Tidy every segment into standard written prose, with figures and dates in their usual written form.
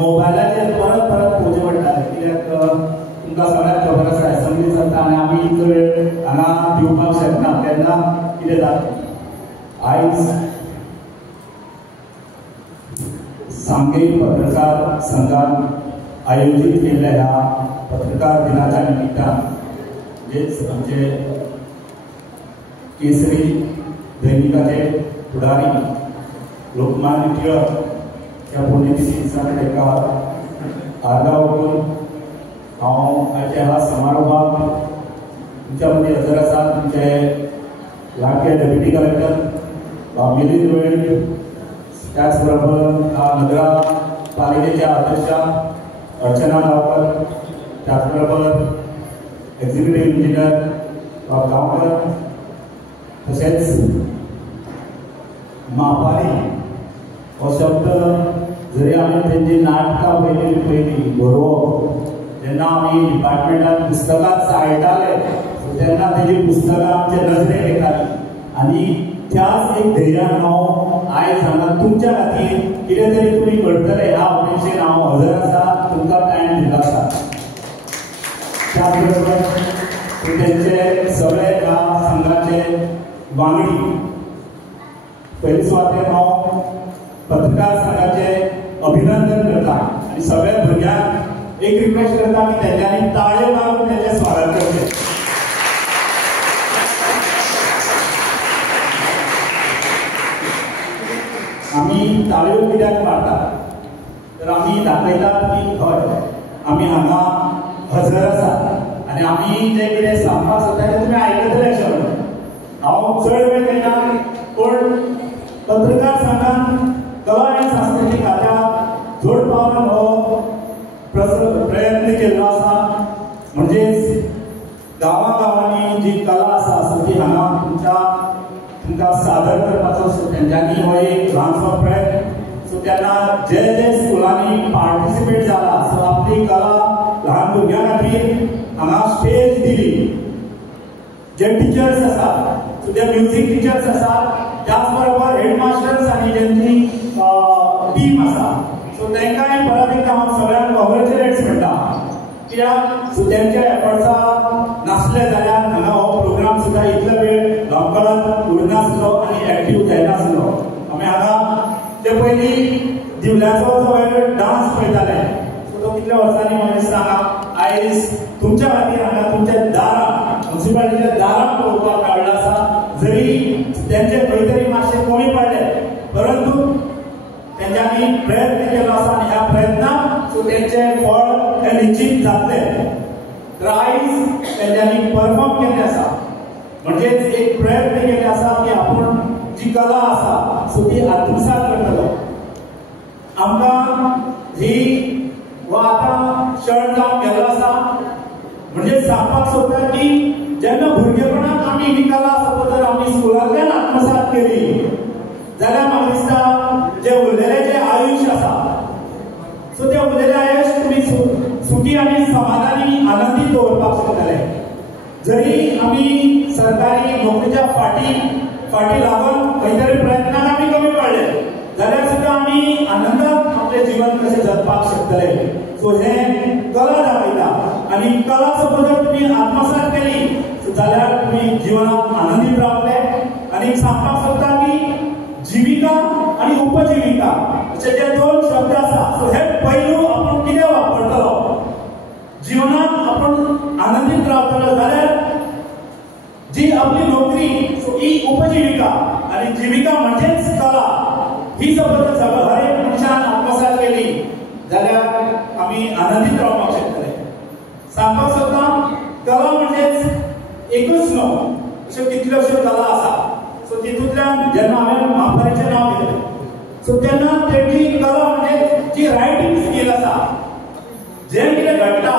मोबायलाचेर परत परत पळोवचें पडटालें, कित्याक तुमकां सगळ्यांक खबर आसा एसेंब्ली चलता आनी आमी इतलो वेळ हांगा दिवपाक शकना, तेन्ना कितें जाता आयज सांघीक पत्रकार संघान आयोजीत केल्ल्या ह्या पत्रकार दिनाच्या निमित्तान म्हणजेच आमचे केसरी दैनिकाचे फुडारी लोकमान्य टिळक ह्या पुण्यतिथी दिसाक ताका आर्गां वचून हांव आयच्या ह्या समारोहाक तुमच्या मदीं हजर आसा. तुमचे लाडके डेप्युटी कलेक्टर मिलिंद वैद, त्याच बरोबर नगरा पालिकेच्या अध्यक्षा अर्चना गांवकर, त्याच बरोबर एक्झिक्युटिव्ह इंजिनियर गांवकर, तशेंच मापारी हो शब्द जरी आमी तेंची नाटकां पयलीं बरोवप, जेन्ना आमी डिपार्टमेंटान पुस्तकां चाळटाले तेन्ना तेजी पुस्तकां आमचे नजरेक येतालीं आनी त्याच एक ध्येयान हांव आयज हांगा तुमच्या खातीर कितें तरी तुमी करतले ह्या अपेक्षेन हांव हजर आसा, तुमकां टायम दिलो आसा. त्याच बरोबर तेंचे सगळे ह्या संघाचे वांगडी पयले सुवातेर हांव पत्रकार संघाचे अभिनंदन करता आनी सगळ्या भुरग्यांक एक रिक्वेस्ट करता की तेंच्यांनी ताळयो मारून तेंचें स्वागत करचें. आमी ताळयो कित्याक मारतात तर आमी दाखयतात की हय आमी हांगा हजर आसा आनी आमी जे कितें सांगपाक सोदता तें तुमी आयकतले अशें म्हणून. हांव चड वेळ घेयना, पूण पत्रकार संघान कला आनी सांस्कृतीक खात्याक जोड पावलां हो प्रयत्न केल्लो आसा. म्हणजेच गांवांनी जी कला आसा सो ती हांगा तुमकां सादर करपाचो तेंच्यांनी हो एक ल्हानसो प्रयत्न. सो तेन्ना जे जे स्कुलांनी पार्टिसिपेट जाला सो आपली कला ल्हान भुरग्यां खातीर हांगा स्टेज दिली. जे टिचर्स आसा सो ते म्युझिक टिचर्स आसा, त्याच बरोबर हेडमास्टर्स आनी जेंची टीम आसा सो तांकांय परत एकदां हांव सगळ्यांक कॉंग्रॅच्युलेट्स म्हणटा, कित्याक सो तेंच्या एफर्ट्साक नासले जाल्यार हांगा हो प्रोग्राम सुद्दां इतलो वेळ लोककळांत उरनासलो आनी एक्टीव जायनासलो. आमी हांगा जे पयलीं दिवल्याचो जो डान्स पळयताले सो तो कितल्या वर्सांनी म्हाका दिसता हांगा आयज तुमच्या खातीर हांगा तुमच्या दारां म्युनिसिपालिटीच्या दारां पळोवपाक काडला आसा. जरी तेंचे खंय तरी मातशें कमी पडले परंतु तेंच्यांनी प्रयत्न केलो आसा आनी ह्या प्रयत्नाक सो तेंचे फळ हे निश्चित जातलें. तर आयज तेंच्यांनी परफॉर्म केल्लें आसा म्हणजेच एक प्रयत्न केले आसा की आपूण जी कला आसा सो ती आत्मसात करतलो. आमकां ही हो आतां क्षण जावन गेलो आसा. म्हणजे सांगपाक सोदता की जेन्ना भुरगेपणांत आमी ही कला सपोज जर आमी स्कुलांतल्यान आत्मसात केली जाल्यार म्हाका दिसता जे उरलेलें जे आयुश्य आसा सो तें उरलेलें आयुश्य तुमी सुखी आनी समाधानी आनंदीत दवरपाक शकतले. जरी आमी सरकारी नोकरेच्या फाटी लागून खंय तरी प्रयत्नाक आमी कमी पडले जाल्यार सुद्दां आमी आनंदात आपलें जीवन कशें जगपाक शकतले. सो हें कला दाखयता आनी कला सपोज जर तुमी आत्मसात केली जाल्यार तुमी जिवनात आनंदीत रावतले. आनी सांगपाक सोदता की जिविका आनी उपजिविका अशे जे दोन शब्द आसा सो हे पैलू आपूण कितें वापरतलो जिवनात आपूण आनंदीत रावतलो जाल्यार जी आपली नोकरी सो ही उपजिविका आनी जिविका म्हणजेच कला ही सपोज जर हर एक मनशान आत्मसात केली जाल्यार आमी आनंदीत रावपाक शकतले. सांगपाक सोदता कला म्हणजेच एकूच न्हू, अश्यो कितल्योश्यो कला आसा. सो तितूंतल्यान जेन्ना हांवें म्हापरेचें नांव घेतलें सो तेन्ना तेजी कला म्हणजे जी रायटींग स्कील आसा, जें कितें घडटा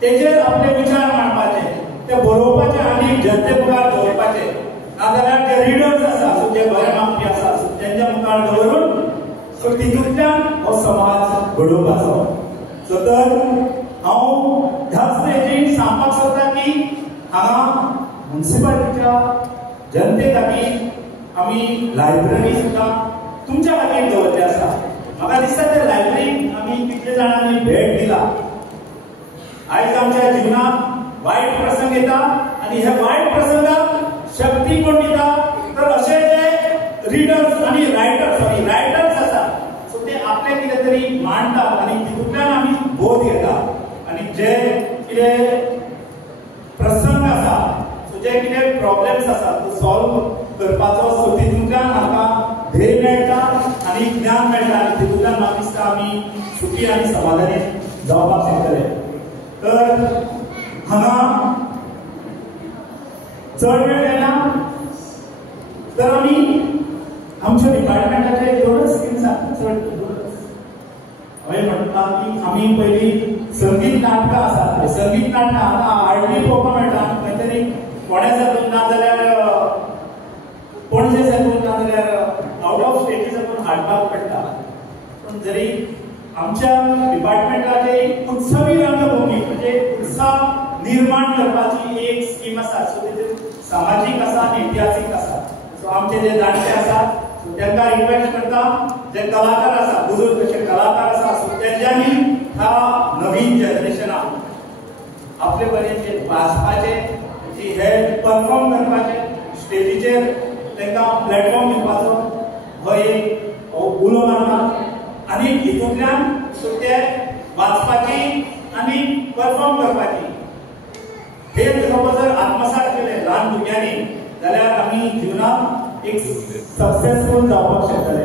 तेजेर आपले विचार मांडपाचे, ते बरोवपाचे आनी जनते मुखार दवरपाचे. नाजाल्यार जे रिडर्स आसा सो जे बरे मागपी आसा सो तेंच्या मुखार दवरून सो तितूंतल्यान हो समाज घडोवपाचो. सो तर हांव ह्याच स्टेजीर सांगपाक सोदता की हांगा म्युनिसिपालिटीच्या जनते खातीर आमी लायब्ररी सुद्दां तुमच्या खातीर दवरली आसा. वाईट प्रसंग येता आणि हे वाईट प्रसंगाक शक्ती कोण दिता तर असे जे रीडर्स आणि रायटर्स आसा सो ते आपले कितें तरी मांडतात आणि तितूंतल्यान आमी बोध घेता आणि जे कितें प्रसंग आसा सो जे कितें प्रॉब्लेम्स आसा तो सॉल्व करपाचो सो तितूंतल्यान आमकां ध्येय मेळटा आणि ज्ञान मेळटा आणि तितूंतल्यान म्हाका दिसता आमी सुखी आणि समाधानी जावपाक शकतले तर हांगा चड वेळ येना तर आमी आमच्या डिपार्टमेंटाचे दोनच स्किम्स आसा चड हांवें म्हणटा की आमी पयलीं संगीत नाटकां आसात संगीत नाटकां आतां हार्डली पळोवपाक मेळटा खंय तरी फोंड्या साकून ना जाल्यार पणजे साकून ना जाल्यार आउट ऑफ स्टेटी साकून हाडपाक पडटा पूण जरी आमच्या डिपार्टमेंटाचे उत्सवी रंगभूमी म्हणजे उत्सव निर्माण करपाची एक स्कीम आसा सो तेजेर सामाजीक आसा आनी इतिहासीक आसा सो आमचे जे जाणटे आसात तांकां रिक्वेस्ट करता जे कलाकार आसा बुजुर्ग अशे कलाकार आसा सो तेंच्यांनी ह्या नवीन जनरेशनाक आपले बरेचे वाचपाचे हे परफॉर्म करपाचे स्टेजीचेर तांकां प्लॅटफॉर्म दिवपाचो हो एक उलो मारता आणि हितूंतल्यान सो ते वाचपाची आणि परफॉर्म करपाची हे जर आत्मसात केले ल्हान भुरग्यांनी जाल्यार आमी जिवनात एक सक्सेसफुल जावपाक शकतले